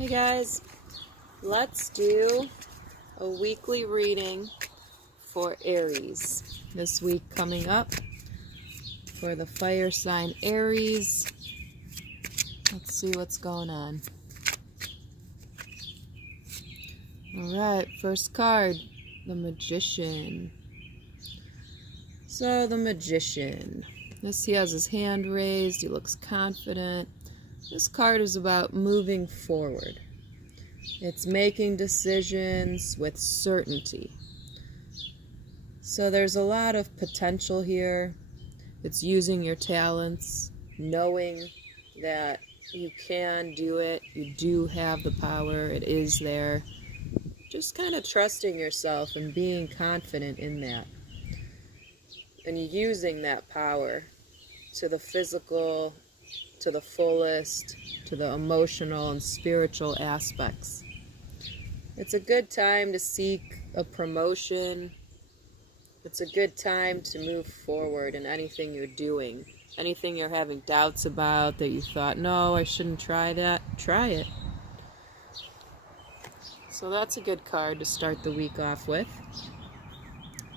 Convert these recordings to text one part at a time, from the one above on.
Hey guys, let's do a weekly reading for Aries. This week coming up for the fire sign Aries. Let's see what's going on. Alright, first card, the Magician. So the Magician. He has his hand raised, he looks confident. This card is about moving forward. It's making decisions with certainty. So there's a lot of potential here. It's using your talents, knowing that you can do it, you do have the power, it is there. Just kind of trusting yourself and being confident in that. And using that power to the physical, to the fullest, to the emotional and spiritual aspects. It's a good time to seek a promotion. It's a good time to move forward in anything you're doing. Anything you're having doubts about that you thought, no, I shouldn't try that, try it. So that's a good card to start the week off with.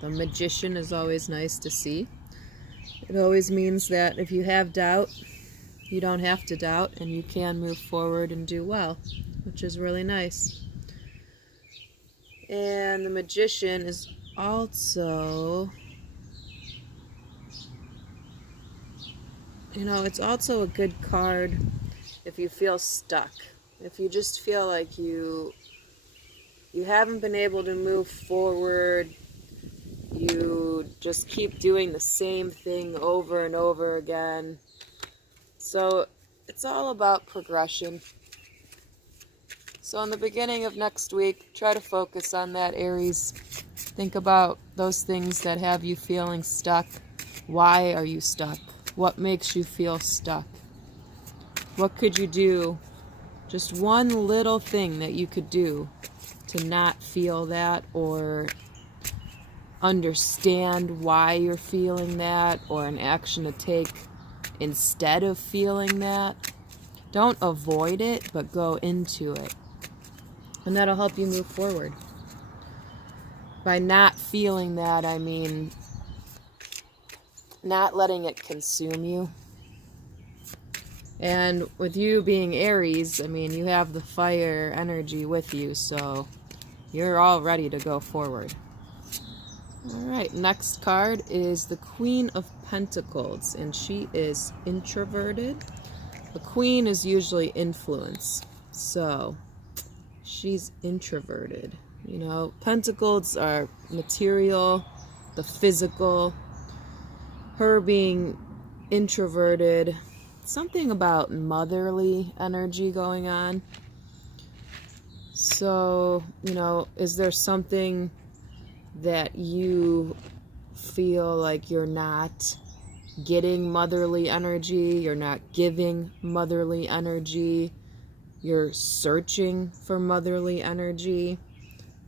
The Magician is always nice to see. It always means that if you have doubt, you don't have to doubt, and you can move forward and do well, which is really nice. And the Magician is also, it's also a good card if you feel stuck. If you just feel like you haven't been able to move forward, you just keep doing the same thing over and over again. So it's all about progression. So in the beginning of next week, try to focus on that, Aries. Think about those things that have you feeling stuck. Why are you stuck? What makes you feel stuck? What could you do? Just one little thing that you could do to not feel that, or understand why you're feeling that, or an action to take instead of feeling that. Don't avoid it, but go into it. And that'll help you move forward. By not feeling that, I mean not letting it consume you. And with you being Aries, I mean, you have the fire energy with you, so you're all ready to go forward. Alright, next card is the Queen of Pentacles, and she is introverted. The Queen is usually influence, so she's introverted. Pentacles are material, the physical. Her being introverted, something about motherly energy going on. So, is there something that you feel like you're not getting motherly energy, you're not giving motherly energy, you're searching for motherly energy?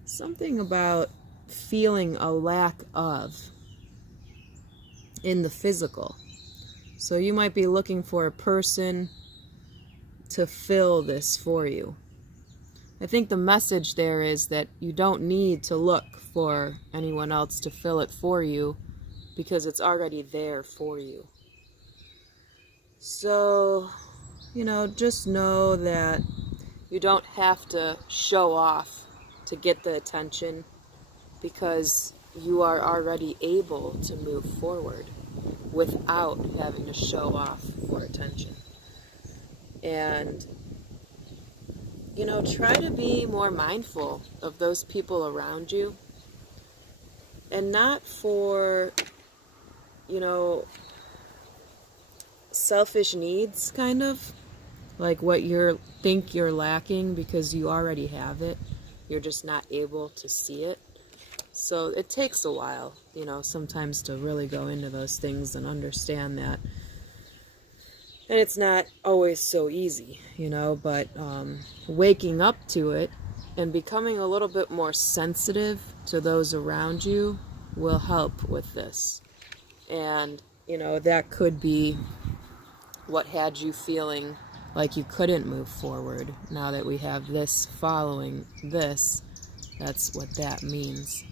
Something about feeling a lack of in the physical. So you might be looking for a person to fill this for you. I think the message there is that you don't need to look for anyone else to fill it for you, because it's already there for you. So, just know that you don't have to show off to get the attention, because you are already able to move forward without having to show off for attention. And try to be more mindful of those people around you, and not for selfish needs, kind of like what think you're lacking, because you already have it, you're just not able to see it. So it takes a while, sometimes to really go into those things and understand that. And it's not always so easy, but waking up to it and becoming a little bit more sensitive to those around you will help with this. And, that could be what had you feeling like you couldn't move forward. Now that we have this following this, that's what that means.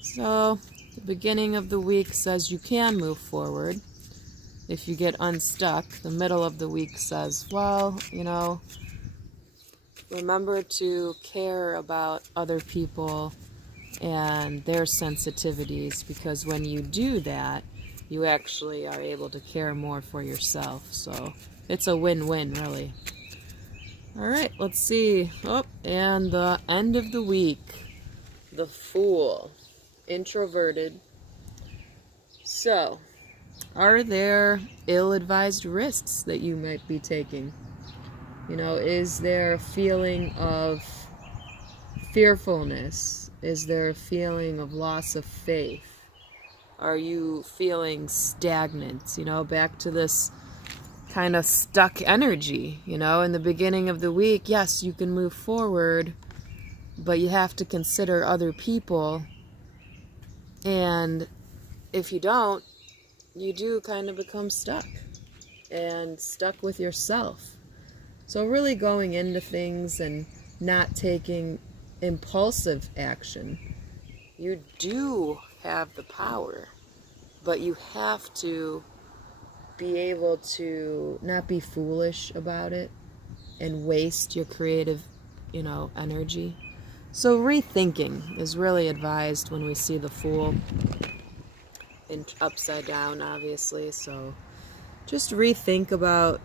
So the beginning of the week says you can move forward if you get unstuck. The middle of the week says, well, remember to care about other people and their sensitivities, because when you do that, you actually are able to care more for yourself. So it's a win-win, really. All right, let's see. Oh, and the end of the week, the Fool, introverted. So, are there ill-advised risks that you might be taking? Is there a feeling of fearfulness? Is there a feeling of loss of faith? Are you feeling stagnant? Back to this kind of stuck energy. In the beginning of the week, yes, you can move forward, but you have to consider other people. And if you don't, you do kind of become stuck and stuck with yourself. So really going into things and not taking impulsive action. You do have the power, but you have to be able to not be foolish about it and waste your creative, energy. So rethinking is really advised when we see the Fool in upside down, obviously. So just rethink about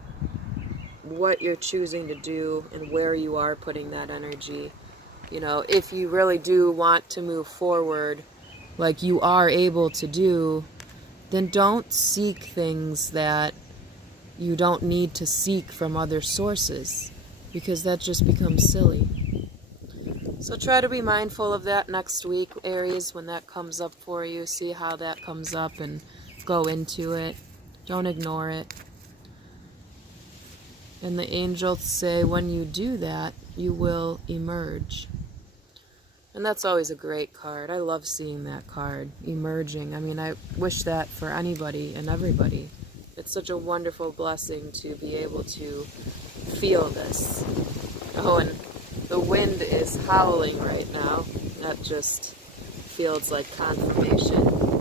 what you're choosing to do and where you are putting that energy. If you really do want to move forward, like you are able to do, then don't seek things that you don't need to seek from other sources, because that just becomes silly. So try to be mindful of that next week, Aries, when that comes up for you. See how that comes up and go into it. Don't ignore it. And the angels say when you do that, you will emerge. And that's always a great card. I love seeing that card, emerging. I mean, I wish that for anybody and everybody. It's such a wonderful blessing to be able to feel this. Oh, and the wind is howling right now. That just feels like confirmation.